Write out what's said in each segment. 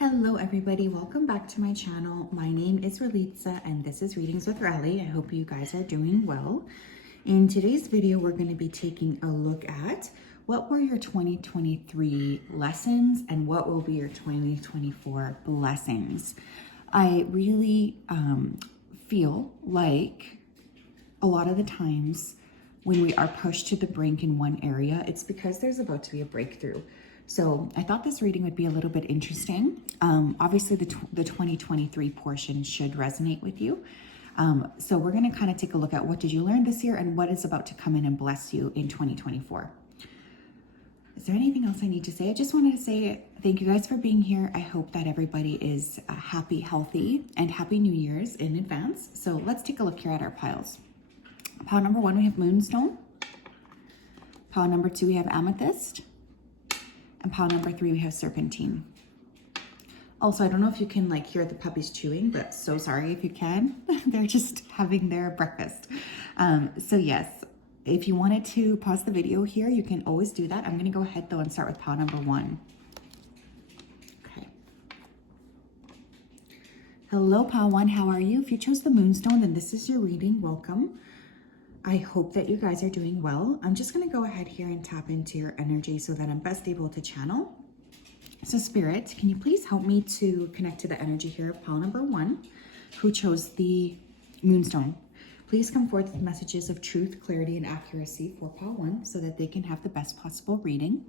Hello everybody, welcome back to my channel. My name is Ralitza and this is Readings with Rally. I hope you guys are doing well. In today's video, we're going to be taking a look at what were your 2023 lessons and what will be your 2024 blessings. I really feel like a lot of the times when we are pushed to the brink in one area, it's because there's about to be a breakthrough. So I thought this reading would be a little bit interesting. Obviously the 2023 portion should resonate with you. So we're going to kind of take a look at what did you learn this year and what is about to come in and bless you in 2024. Is there anything else I need to say? I just wanted to say thank you guys for being here. I hope that everybody is happy, healthy, and happy New Year's in advance. So let's take a look here at our piles. Pile number 1, we have Moonstone. Pile number 2, we have Amethyst. And pile number 3, we have Serpentine. Also, I don't know if you can hear the puppies chewing, but so sorry if you can. They're just having their breakfast. So yes, if you wanted to pause the video here, you can always do that. I'm gonna go ahead though and start with pile number 1. Okay. Hello, pile 1, how are you? If you chose the Moonstone, then this is your reading, welcome. I hope that you guys are doing well. I'm just going to go ahead here and tap into your energy so that I'm best able to channel. So Spirit, can you please help me to connect to the energy here of pile number 1, who chose the Moonstone. Please come forth with messages of truth, clarity, and accuracy for pile 1 so that they can have the best possible reading.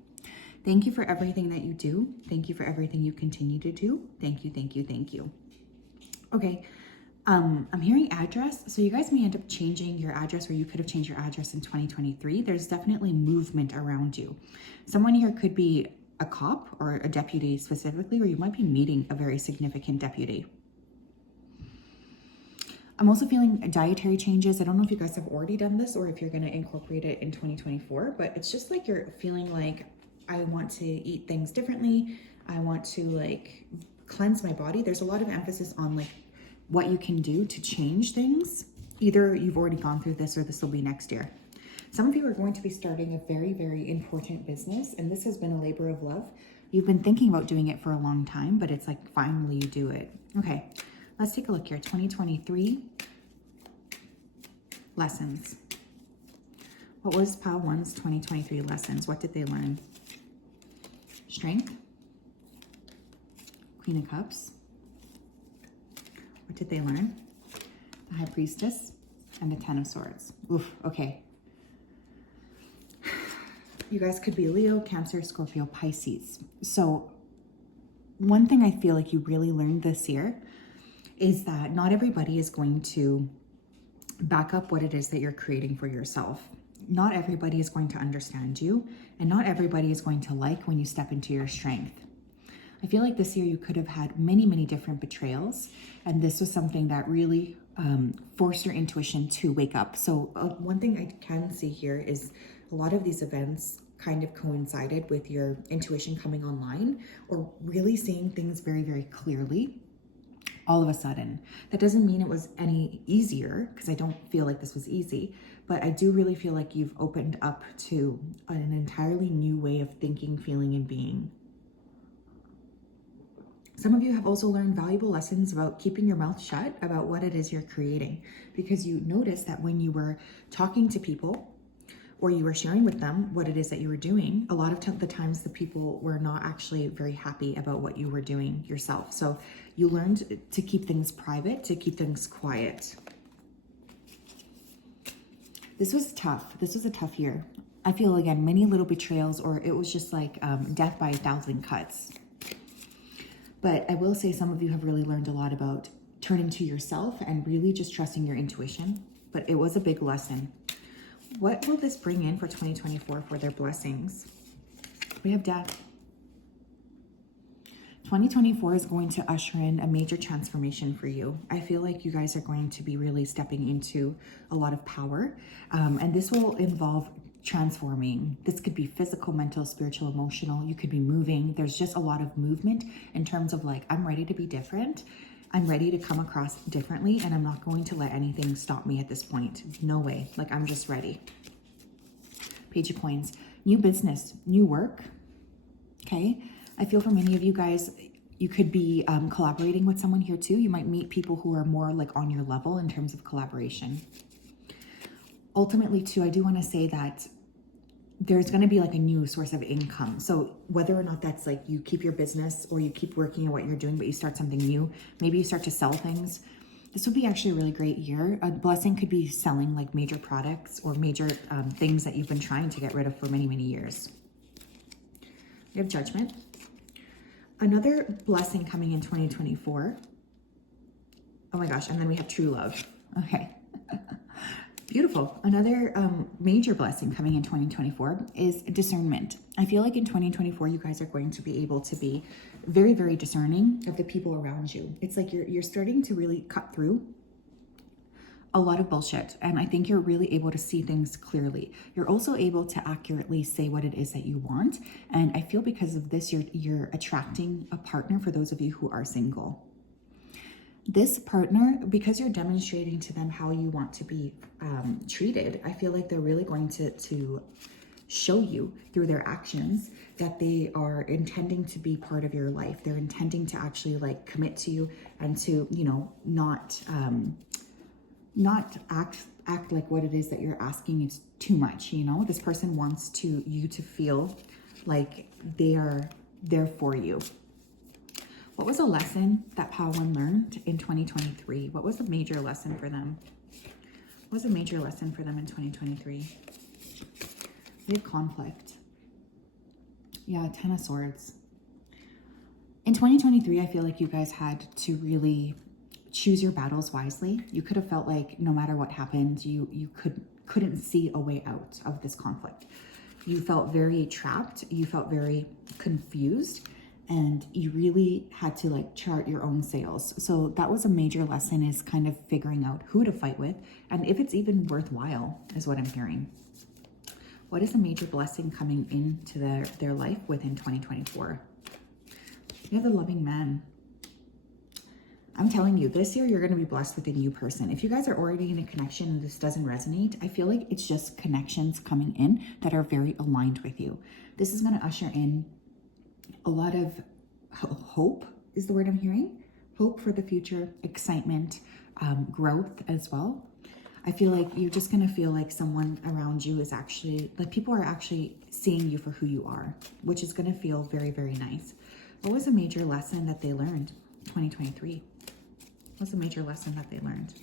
Thank you for everything that you do. Thank you for everything you continue to do. Thank you, thank you, thank you. Okay. I'm hearing address, so you guys may end up changing your address, or you could have changed your address in 2023. There's definitely movement around you. Someone here could be a cop or a deputy specifically, or you might be meeting a very significant deputy. I'm also feeling dietary changes. I don't know if you guys have already done this or if you're going to incorporate it in 2024, but it's just like you're feeling like, I want to eat things differently. I want to cleanse my body. There's a lot of emphasis on what you can do to change things. Either you've already gone through this or this will be next year. Some of you are going to be starting a very, very important business, and this has been a labor of love. You've been thinking about doing it for a long time, but it's finally you do it. Okay, let's take a look here. 2023 lessons. What was pile 1's 2023 lessons? What did they learn? Strength. Queen of Cups. What did they learn? The High Priestess and the Ten of Swords. Oof, okay. You guys could be Leo, Cancer, Scorpio, Pisces. So one thing I feel like you really learned this year is that not everybody is going to back up what it is that you're creating for yourself. Not everybody is going to understand you, and not everybody is going to like when you step into your strength. I feel like this year you could have had many, many different betrayals, and this was something that really forced your intuition to wake up. So one thing I can see here is a lot of these events kind of coincided with your intuition coming online, or really seeing things very, very clearly all of a sudden. That doesn't mean it was any easier, because I don't feel like this was easy, but I do really feel like you've opened up to an entirely new way of thinking, feeling, and being. Some of you have also learned valuable lessons about keeping your mouth shut about what it is you're creating, because you noticed that when you were talking to people or you were sharing with them what it is that you were doing, a lot of the times the people were not actually very happy about what you were doing yourself. So you learned to keep things private, to keep things quiet. This was tough. This was a tough year. I feel, again, many little betrayals, or it was just death by 1,000 cuts. But I will say some of you have really learned a lot about turning to yourself and really just trusting your intuition. But it was a big lesson. What will this bring in for 2024 for their blessings? We have death. 2024 is going to usher in a major transformation for you. I feel like you guys are going to be really stepping into a lot of power. And this will involve transforming. This could be physical, mental, spiritual, emotional. You could be moving. There's just a lot of movement in terms of I'm ready to be different. I'm ready to come across differently, and I'm not going to let anything stop me at this point. No way. I'm just ready. Page of Coins. New business, new work. Okay. I feel for many of you guys, You could be collaborating with someone here too. You might meet people who are more like on your level in terms of collaboration. Ultimately too, I do want to say that there's going to be like a new source of income. So whether or not that's like you keep your business or you keep working at what you're doing, but you start something new, maybe you start to sell things. This would be actually a really great year. A blessing could be selling like major products or major things that you've been trying to get rid of for many, many years. We have Judgment. Another blessing coming in 2024. Oh my gosh, and then we have True Love. Okay. Beautiful. Another major blessing coming in 2024 is discernment. I feel like in 2024, you guys are going to be able to be very, very discerning of the people around you. It's like you're starting to really cut through a lot of bullshit. And I think you're really able to see things clearly. You're also able to accurately say what it is that you want. And I feel because of this, you're attracting a partner for those of you who are single. This partner, because you're demonstrating to them how you want to be treated, I feel like they're really going to show you through their actions that they are intending to be part of your life. They're intending to actually like commit to you and to, you know, not act like what it is that you're asking is too much. You know, this person wants you to feel like they are there for you. What was a lesson that Pawan learned in 2023? What was a major lesson for them? What was a major lesson for them in 2023? We have conflict. Yeah, 10 of Swords. In 2023, I feel like you guys had to really choose your battles wisely. You could have felt like no matter what happened, you couldn't see a way out of this conflict. You felt very trapped. You felt very confused. And you really had to like chart your own sails. So that was a major lesson, is kind of figuring out who to fight with and if it's even worthwhile, is what I'm hearing. What is a major blessing coming into their life within 2024? You have the Loving Man. I'm telling you, this year you're going to be blessed with a new person. If you guys are already in a connection and this doesn't resonate, I feel like it's just connections coming in that are very aligned with you. This is going to usher in a lot of hope, is the word I'm hearing. Hope for the future, excitement, growth as well. I feel like you're just going to feel like someone around you is actually, like people are actually seeing you for who you are, which is going to feel very, very nice. What was a major lesson that they learned in 2023? What's a major lesson that they learned?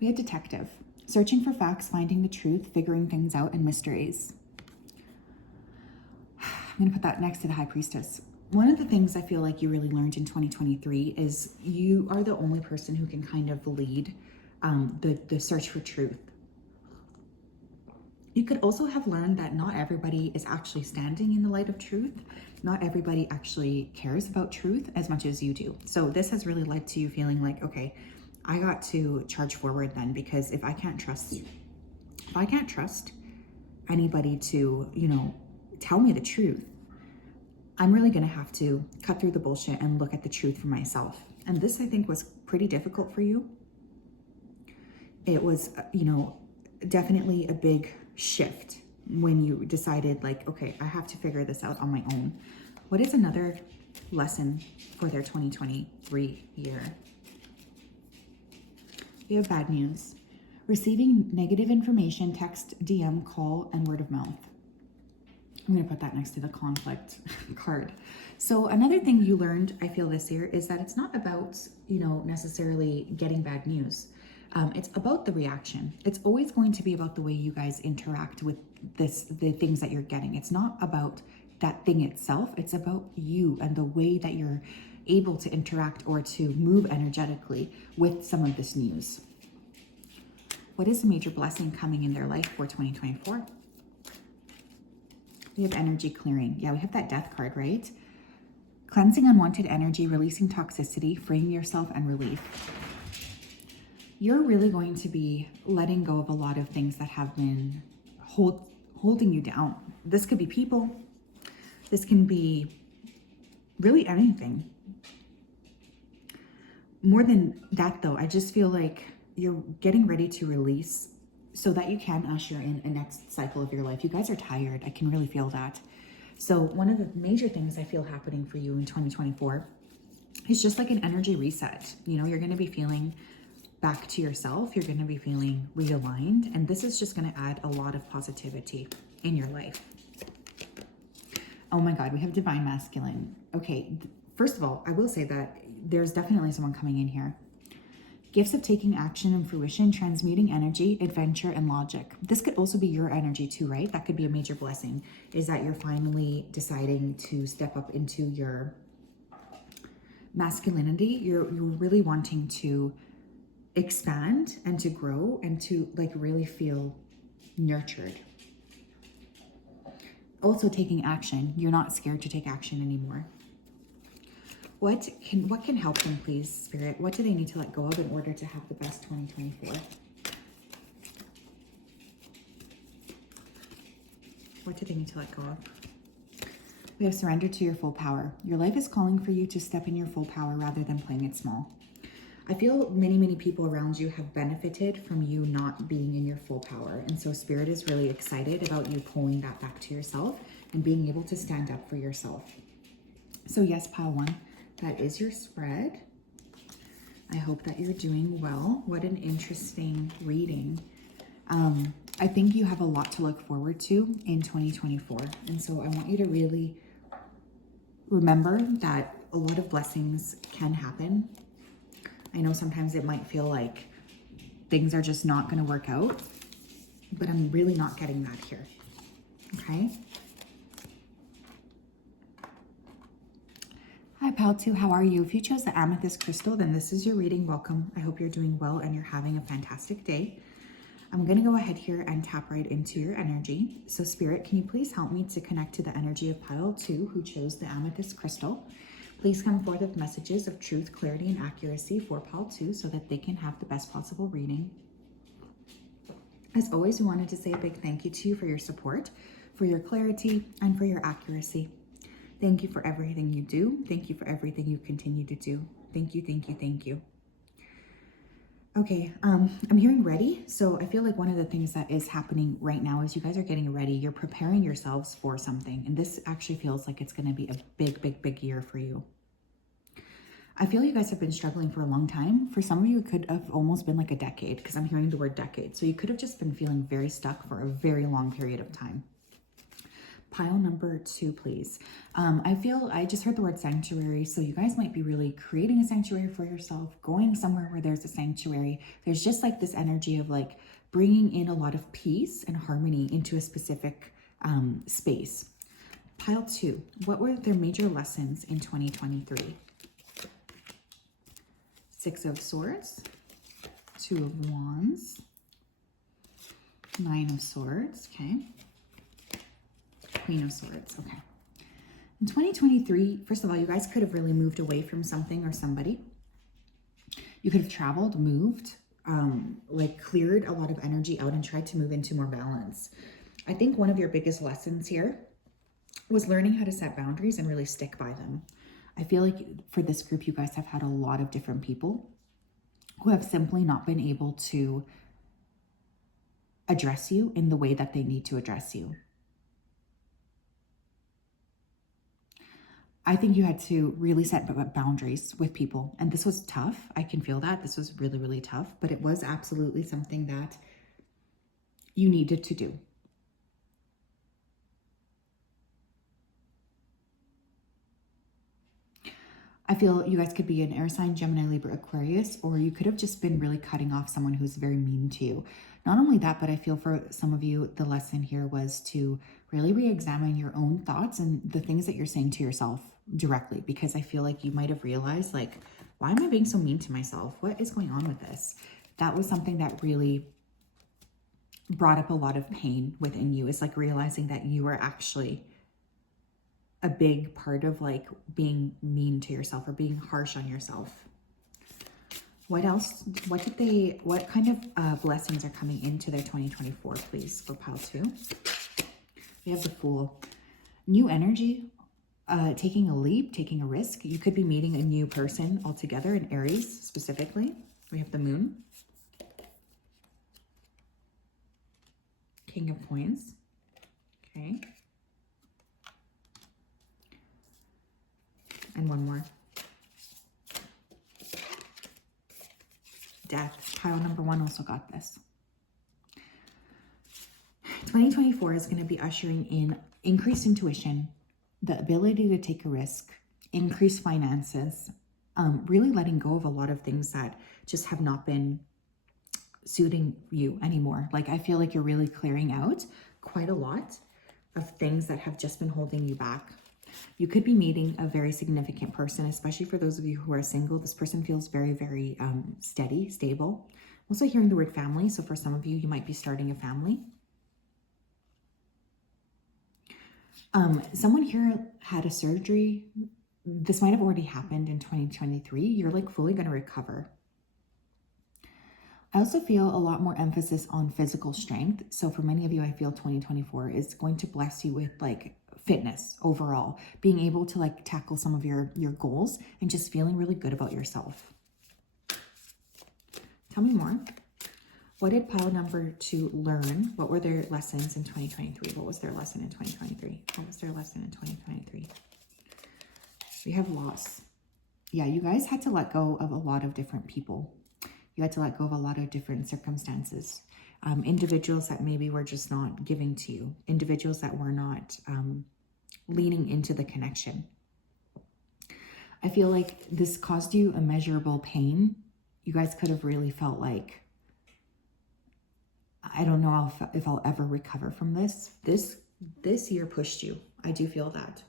We had Detective. Searching for facts, finding the truth, figuring things out, and mysteries. I'm going to put that next to the High Priestess. One of the things I feel like you really learned in 2023 is you are the only person who can kind of lead the search for truth. You could also have learned that not everybody is actually standing in the light of truth. Not everybody actually cares about truth as much as you do. So this has really led to you feeling like, okay, I got to charge forward then, because if I can't trust anybody to, you know, tell me the truth, I'm really going to have to cut through the bullshit and look at the truth for myself. And this, I think, was pretty difficult for you. It was, you know, definitely a big shift when you decided like, okay, I have to figure this out on my own. What is another lesson for their 2023 year? We have bad news. Receiving negative information, text, DM, call, and word of mouth. I'm going to put that next to the conflict card. So another thing you learned, I feel, this year is that it's not about, you know, necessarily getting bad news. It's about the reaction. It's always going to be about the way you guys interact with the things that you're getting. It's not about that thing itself. It's about you and the way that you're able to interact or to move energetically with some of this news. What is a major blessing coming in their life for 2024? We have energy clearing. Yeah, we have that Death card, right? Cleansing unwanted energy, releasing toxicity, freeing yourself, and relief. You're really going to be letting go of a lot of things that have been holding you down. This could be people. This can be really anything. More than that, though, I just feel like you're getting ready to release so that you can usher in a next cycle of your life. You guys are tired. I can really feel that. So one of the major things I feel happening for you in 2024 is just like an energy reset. You know, you're going to be feeling back to yourself. You're going to be feeling realigned. And this is just going to add a lot of positivity in your life. Oh my God, we have divine masculine. Okay, first of all, I will say that there's definitely someone coming in here. Gifts of taking action and fruition, transmuting energy, adventure, and logic. This could also be your energy too, right? That could be a major blessing, is that you're finally deciding to step up into your masculinity. You're really wanting to expand and to grow and to like really feel nurtured. Also taking action. You're not scared to take action anymore. What can help them, please, Spirit? What do they need to let go of in order to have the best 2024? What do they need to let go of? We have surrendered to your full power. Your life is calling for you to step in your full power rather than playing it small. I feel many people around you have benefited from you not being in your full power. And so Spirit is really excited about you pulling that back to yourself and being able to stand up for yourself. So yes, pile one, that is your spread. I hope that you're doing well. What an interesting reading. I think you have a lot to look forward to in 2024. And so I want you to really remember that a lot of blessings can happen. I know sometimes it might feel like things are just not going to work out, but I'm really not getting that here. Okay. Hi, Pal 2. How are you? If you chose the amethyst crystal, then this is your reading. Welcome. I hope you're doing well and you're having a fantastic day. I'm going to go ahead here and tap right into your energy. So Spirit, can you please help me to connect to the energy of Pile 2 who chose the amethyst crystal? Please come forth with messages of truth, clarity, and accuracy for Pile 2 so that they can have the best possible reading. As always, we wanted to say a big thank you to you for your support, for your clarity, and for your accuracy. Thank you for everything you do. Thank you for everything you continue to do. Thank you, thank you, thank you. Okay, I'm hearing ready. So I feel like one of the things that is happening right now is you guys are getting ready. You're preparing yourselves for something. And this actually feels like it's going to be a big year for you. I feel you guys have been struggling for a long time. For some of you, it could have almost been like a decade because I'm hearing the word decade. So you could have just been feeling very stuck for a very long period of time. Pile number 2, please. I just heard the word sanctuary. So you guys might be really creating a sanctuary for yourself, going somewhere where there's a sanctuary. There's just like this energy of like bringing in a lot of peace and harmony into a specific space. Pile 2, what were their major lessons in 2023? 6 of Swords, 2 of Wands, 9 of Swords, okay. Queen of Swords, okay. In 2023, first of all, you guys could have really moved away from something or somebody. You could have traveled, moved, like cleared a lot of energy out and tried to move into more balance. I think one of your biggest lessons here was learning how to set boundaries and really stick by them. I feel like for this group, you guys have had a lot of different people who have simply not been able to address you in the way that they need to address you. I think you had to really set boundaries with people. And this was tough. I can feel that. This was really tough. But it was absolutely something that you needed to do. I feel you guys could be an air sign, Gemini, Libra, Aquarius, or you could have just been really cutting off someone who's very mean to you. Not only that, but I feel for some of you, the lesson here was to really re-examine your own thoughts and the things that you're saying to yourself directly, because I feel like you might have realized, like, why am I being so mean to myself? What is going on with this? That was something that really brought up a lot of pain within you. It's like realizing that you are actually a big part of like being mean to yourself or being harsh on yourself. What else? What kind of blessings are coming into their 2024, please, for Pile 2? We have the Fool. New energy, taking a leap, taking a risk. You could be meeting a new person altogether, in Aries specifically. We have the Moon. King of Coins. Okay. And one more. Death. Pile number 1 also got this. 2024 is going to be ushering in increased intuition, the ability to take a risk, increased finances, really letting go of a lot of things that just have not been suiting you anymore. Like, I feel like you're really clearing out quite a lot of things that have just been holding you back. You could be meeting a very significant person, especially for those of you who are single. This person feels very, very steady, stable. I'm also hearing the word family. So for some of you, you might be starting a family. Someone here had a surgery. This might have already happened in 2023. You're like fully going to recover. I also feel a lot more emphasis on physical strength. So for many of you, I feel 2024 is going to bless you with like fitness overall, being able to like tackle some of your goals and just feeling really good about yourself. Tell me more. What did pile number 2 learn? What were their lessons in 2023? What was their lesson in 2023? What was their lesson in 2023? We have loss. Yeah, you guys had to let go of a lot of different people. You had to let go of a lot of different circumstances. Individuals that maybe were just not giving to you. Individuals that were not leaning into the connection. I feel like this caused you immeasurable pain. You guys could have really felt like, I don't know if I'll ever recover from this. This year pushed you. I do feel that.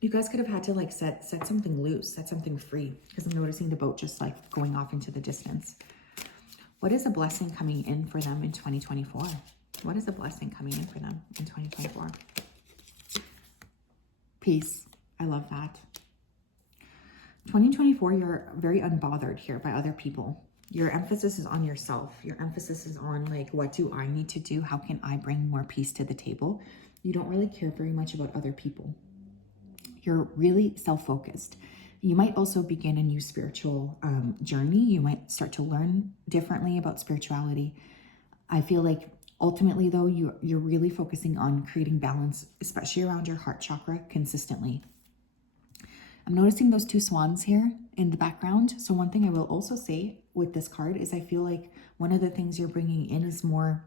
You guys could have had to like set something loose, set something free, because I'm noticing the boat just like going off into the distance. What is a blessing coming in for them in 2024? What is a blessing coming in for them in 2024? Peace. I love that. 2024, you're very unbothered here by other people. Your emphasis is on yourself. Your emphasis is on like, what do I need to do? How can I bring more peace to the table? You don't really care very much about other people. You're really self-focused. You might also begin a new spiritual journey. You might start to learn differently about spirituality. I feel like ultimately though, you're really focusing on creating balance, especially around your heart chakra consistently. I'm noticing those 2 swans here in the background. So one thing I will also say with this card is I feel like one of the things you're bringing in is more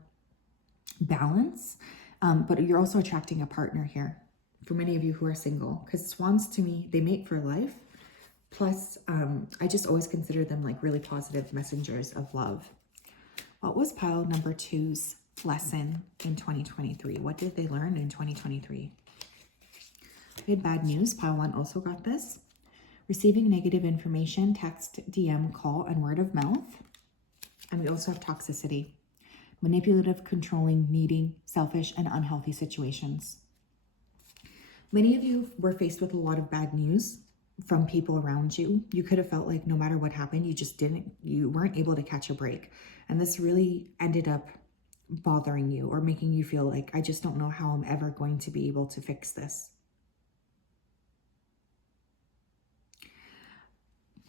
balance, but you're also attracting a partner here for many of you who are single, because swans to me, they mate for life. Plus, I just always consider them like really positive messengers of love. What was pile number 2's lesson in 2023? What did they learn in 2023? We had bad news. Pile 1 also got this. Receiving negative information, text, DM, call, and word of mouth. And we also have toxicity. Manipulative, controlling, needy, selfish, and unhealthy situations. Many of you were faced with a lot of bad news from people around you. You could have felt like no matter what happened, you weren't able to catch a break. And this really ended up bothering you or making you feel like, I just don't know how I'm ever going to be able to fix this.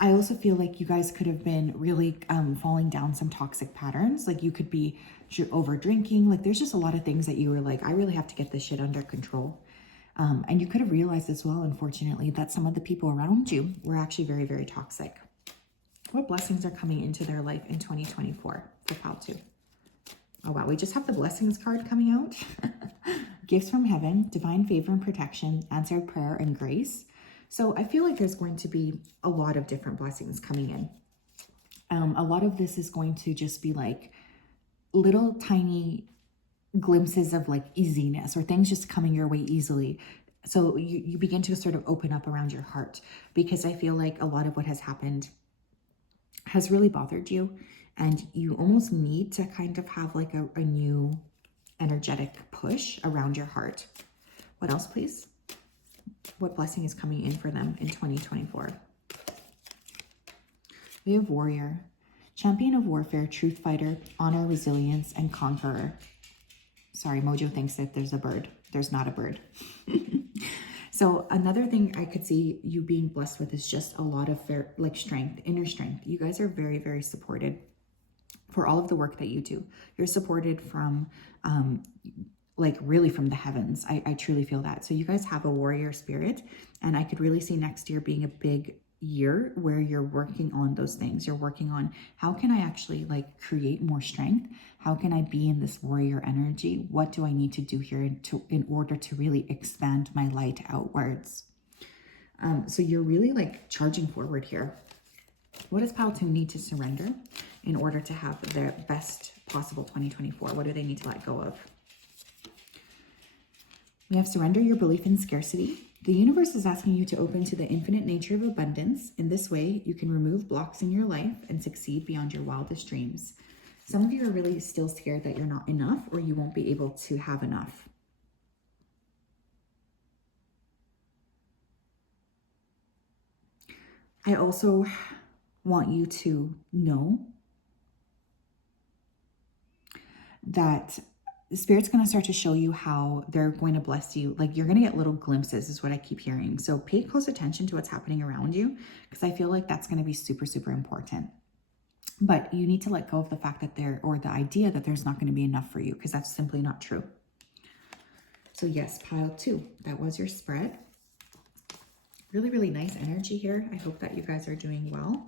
I also feel like you guys could have been really falling down some toxic patterns. Like you could be over drinking. Like there's just a lot of things that you were like, I really have to get this shit under control. And you could have realized as well, unfortunately, that some of the people around you were actually very, very toxic. What blessings are coming into their life in 2024 for pile 2? Oh, wow. We just have the blessings card coming out. Gifts from heaven, divine favor and protection, answered prayer and grace. So I feel like there's going to be a lot of different blessings coming in. A lot of this is going to just be like little tiny glimpses of like easiness or things just coming your way easily. So you begin to sort of open up around your heart, because I feel like a lot of what has happened has really bothered you, and you almost need to kind of have like a new energetic push around your heart. What else, please? What blessing is coming in for them in 2024? We have warrior, champion of warfare, truth fighter, honor, resilience, and conqueror. Sorry, Mojo thinks that there's a bird. There's not a bird. So another thing I could see you being blessed with is just a lot of strength, inner strength. You guys are very, very supported for all of the work that you do. You're supported from like really from the heavens. I truly feel that. So you guys have a warrior spirit, and I could really see next year being a big year where you're working on those things. You're working on, how can I actually like create more strength? How can I be in this warrior energy? What do I need to do here in order to really expand my light outwards? So you're really like charging forward here. What does Pile 2 need to surrender in order to have the best possible 2024? What do they need to let go of? We have surrender your belief in scarcity. The universe is asking you to open to the infinite nature of abundance. In this way, you can remove blocks in your life and succeed beyond your wildest dreams. Some of you are really still scared that you're not enough, or you won't be able to have enough. I also want you to know that the Spirit's going to start to show you how they're going to bless you. Like, you're going to get little glimpses is what I keep hearing. So pay close attention to what's happening around you, because I feel like that's going to be super, super important. But you need to let go of the fact that or the idea that there's not going to be enough for you, because that's simply not true. So yes, Pile 2, that was your spread. Really, really nice energy here. I hope that you guys are doing well.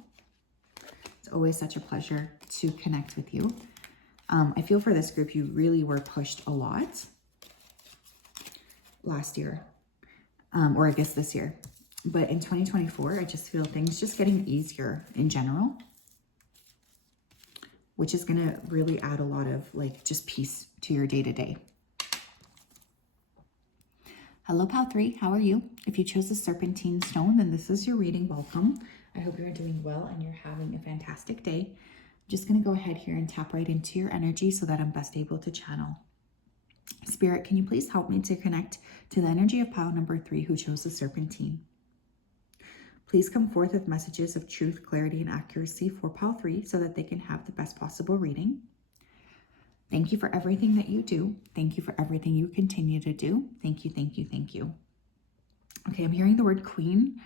It's always such a pleasure to connect with you. I feel for this group, you really were pushed a lot last year, or I guess this year. But in 2024, I just feel things just getting easier in general, which is going to really add a lot of like just peace to your day-to-day. Hello, Pile 3. How are you? If you chose the Serpentine Stone, then this is your reading. Welcome. I hope you're doing well and you're having a fantastic day. I'm just going to go ahead here and tap right into your energy so that I'm best able to channel. Spirit, can you please help me to connect to the energy of Pile number 3 who chose the Serpentine? Please come forth with messages of truth, clarity, and accuracy for Pile 3 so that they can have the best possible reading. Thank you for everything that you do. Thank you for everything you continue to do. Thank you, thank you, thank you. Okay, I'm hearing the word queen,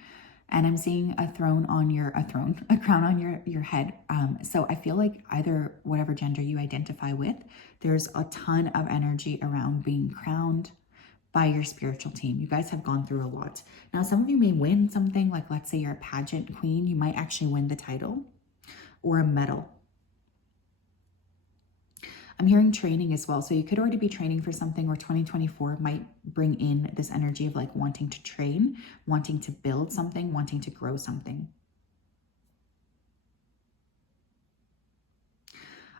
and I'm seeing a crown on your head. So I feel like either whatever gender you identify with, there's a ton of energy around being crowned by your spiritual team. You guys have gone through a lot. Now, some of you may win something, like let's say you're a pageant queen. You might actually win the title or a medal. I'm hearing training as well. So you could already be training for something, or 2024 might bring in this energy of like wanting to train, wanting to build something, wanting to grow something.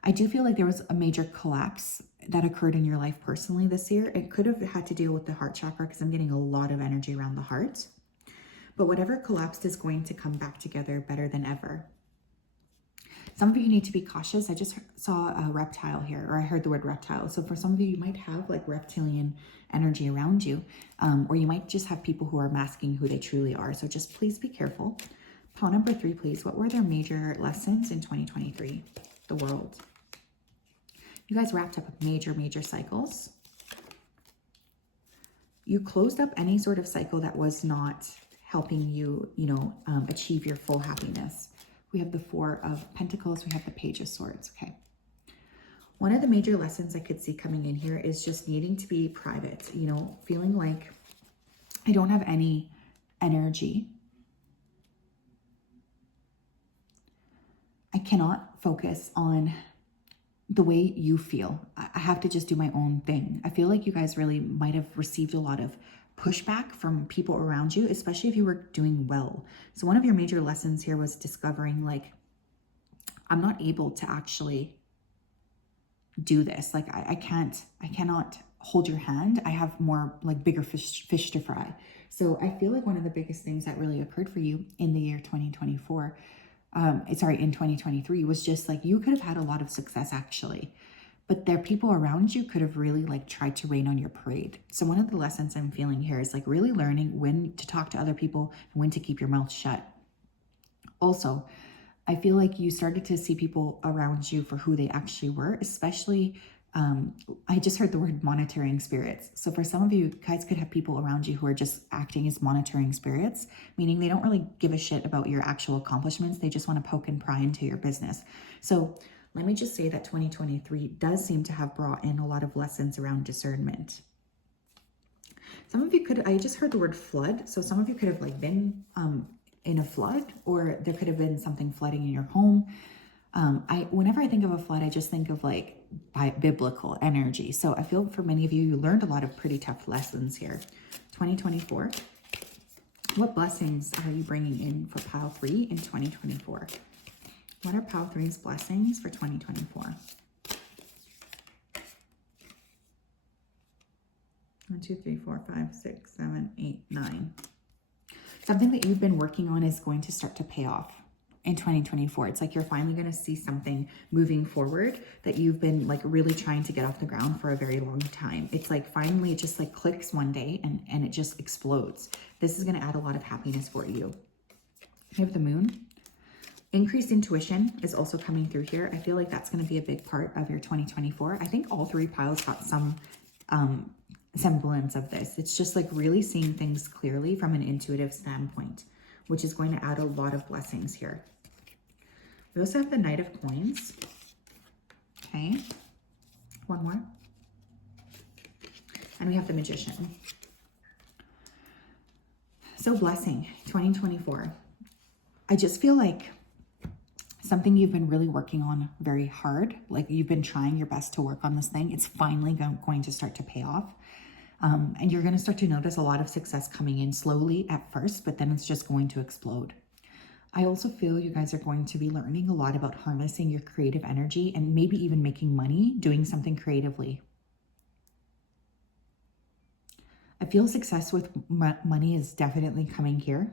I do feel like there was a major collapse that occurred in your life personally this year. It could have had to deal with the heart chakra, because I'm getting a lot of energy around the heart. But whatever collapsed is going to come back together better than ever. Some of you need to be cautious. I just saw a reptile here, or I heard the word reptile. So for some of you, you might have like reptilian energy around you, or you might just have people who are masking who they truly are. So just please be careful. Pile number 3, please. What were their major lessons in 2023? The world. You guys wrapped up major, major cycles. You closed up any sort of cycle that was not helping you, achieve your full happiness. We have the 4 of Pentacles. We have the Page of Swords. Okay. One of the major lessons I could see coming in here is just needing to be private, feeling like I don't have any energy. I cannot focus on the way you feel. I have to just do my own thing. I feel like you guys really might have received a lot of pushback from people around you, especially if you were doing well. So one of your major lessons here was discovering like, I'm not able to actually do this. Like I cannot hold your hand. I have more like bigger fish to fry. So I feel like one of the biggest things that really occurred for you in the year 2024, in 2023 was just like, you could have had a lot of success actually, but there people around you could have really like tried to rain on your parade. So one of the lessons I'm feeling here is like really learning when to talk to other people and when to keep your mouth shut. Also, I feel like you started to see people around you for who they actually were, especially, I just heard the word monitoring spirits. So for some of you guys could have people around you who are just acting as monitoring spirits, meaning they don't really give a shit about your actual accomplishments. They just want to poke and pry into your business. So Let me just say that 2023 does seem to have brought in a lot of lessons around discernment. Some of you could, I just heard the word flood. So some of you could have like been in a flood, or there could have been something flooding in your home. Whenever I think of a flood, I just think of like biblical energy. So I feel for many of you, you learned a lot of pretty tough lessons here. 2024. What blessings are you bringing in for pile 3 in 2024? What are pile 3's blessings for 2024? 1, 2, 3, 4, 5, 6, 7, 8, 9. Something that you've been working on is going to start to pay off in 2024. It's like you're finally going to see something moving forward that you've been like really trying to get off the ground for a very long time. It's like finally it just like clicks one day and it just explodes. This is going to add a lot of happiness for you. You have the moon. Increased intuition is also coming through here. I feel like that's going to be a big part of your 2024. I think all 3 piles got some semblance of this. It's just like really seeing things clearly from an intuitive standpoint, which is going to add a lot of blessings here. We also have the Knight of Coins. Okay, one more. And we have the Magician. So blessing, 2024. I just feel like something you've been really working on very hard, like you've been trying your best to work on this thing, it's finally going to start to pay off. And you're going to start to notice a lot of success coming in slowly at first, but then it's just going to explode. I also feel you guys are going to be learning a lot about harnessing your creative energy and maybe even making money doing something creatively. I feel success with money is definitely coming here.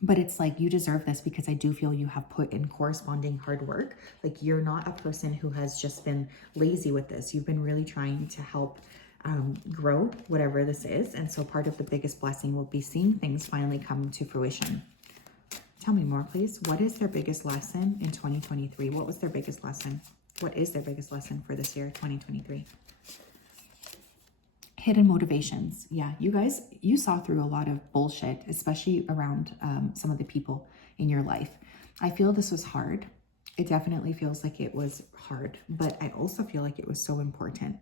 But it's like you deserve this because I do feel you have put in corresponding hard work. Like you're not a person who has just been lazy with this. You've been really trying to help grow whatever this is. And so part of the biggest blessing will be seeing things finally come to fruition. Tell me more, please. What is their biggest lesson in 2023? What was their biggest lesson? What is their biggest lesson for this year, 2023? Hidden motivations. Yeah, you guys, you saw through a lot of bullshit, especially around some of the people in your life. I feel this was hard. It definitely feels like it was hard, but I also feel like it was so important.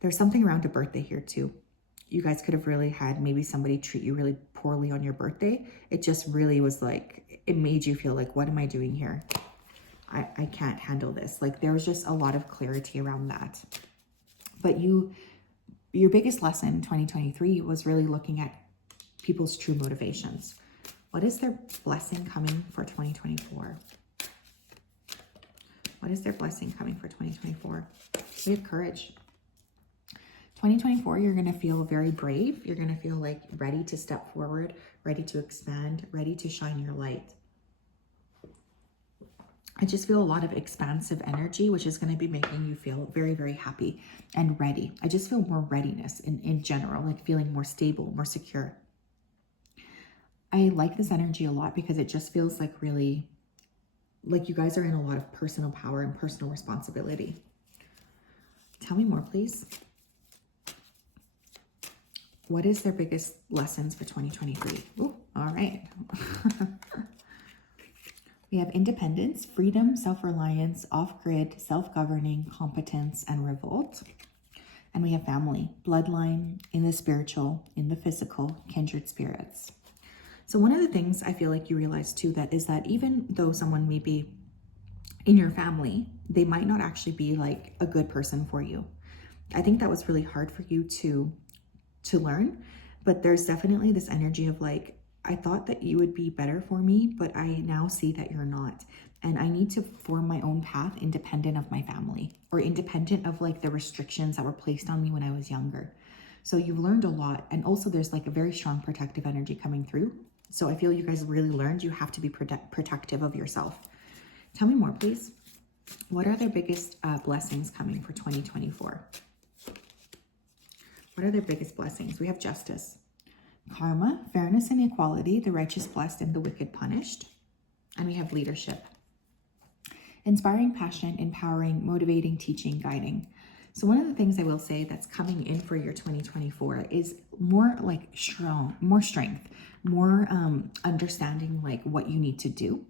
There's something around a birthday here too. You guys could have really had maybe somebody treat you really poorly on your birthday. It just really was like, it made you feel like, what am I doing here? I can't handle this. Like there was just a lot of clarity around that. But your biggest lesson in 2023 was really looking at people's true motivations. What is their blessing coming for 2024? What is their blessing coming for 2024? We have courage. 2024, you're going to feel very brave. You're going to feel like ready to step forward, ready to expand, ready to shine your light. I just feel a lot of expansive energy, which is going to be making you feel very, very happy and ready. I just feel more readiness in general, like feeling more stable, more secure. I like this energy a lot because it just feels like really, like you guys are in a lot of personal power and personal responsibility. Tell me more, please. What is their biggest lessons for 2023? Ooh, all right. We have independence, freedom, self-reliance, off-grid, self-governing, competence, and revolt. And we have family, bloodline, in the spiritual, in the physical, kindred spirits. So one of the things I feel like you realize too, that is that even though someone may be in your family, they might not actually be like a good person for you. I think that was really hard for you to learn, but there's definitely this energy of like, I thought that you would be better for me, but I now see that you're not. And I need to form my own path independent of my family or independent of like the restrictions that were placed on me when I was younger. So you've learned a lot. And also there's like a very strong protective energy coming through. So I feel you guys really learned you have to be protective of yourself. Tell me more, please. What are their biggest blessings coming for 2024? What are their biggest blessings? We have justice. Karma, fairness and equality, the righteous blessed and the wicked punished. And we have leadership. Inspiring passion, empowering, motivating, teaching, guiding. So one of the things I will say that's coming in for your 2024 is more like more strength, more understanding like what you need to do.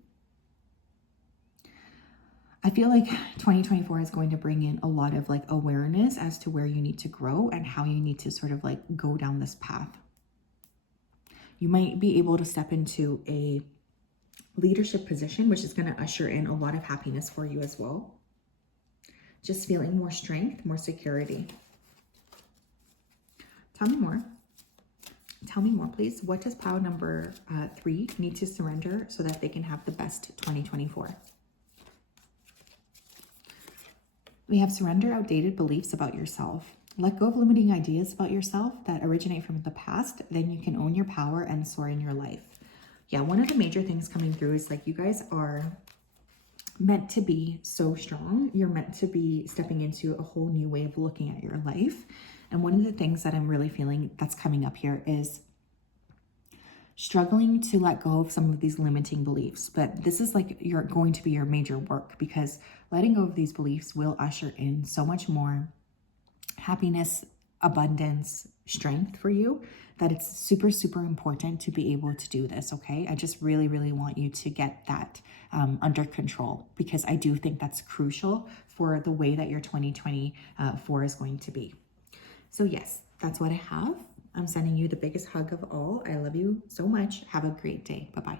I feel like 2024 is going to bring in a lot of like awareness as to where you need to grow and how you need to sort of like go down this path. You might be able to step into a leadership position, which is going to usher in a lot of happiness for you as well. Just feeling more strength, more security. Tell me more. Tell me more, please. What does pile number 3 need to surrender so that they can have the best 2024? We have surrender outdated beliefs about yourself. Let go of limiting ideas about yourself that originate from the past. Then you can own your power and soar in your life. Yeah, one of the major things coming through is like you guys are meant to be so strong. You're meant to be stepping into a whole new way of looking at your life. And one of the things that I'm really feeling that's coming up here is struggling to let go of some of these limiting beliefs. But this is like you're going to be your major work, because letting go of these beliefs will usher in so much more happiness, abundance, strength for you, that it's super, super important to be able to do this, okay? I just really, really want you to get that under control, because I do think that's crucial for the way that your 2024 is going to be. So yes, that's what I have. I'm sending you the biggest hug of all. I love you so much. Have a great day. Bye-bye.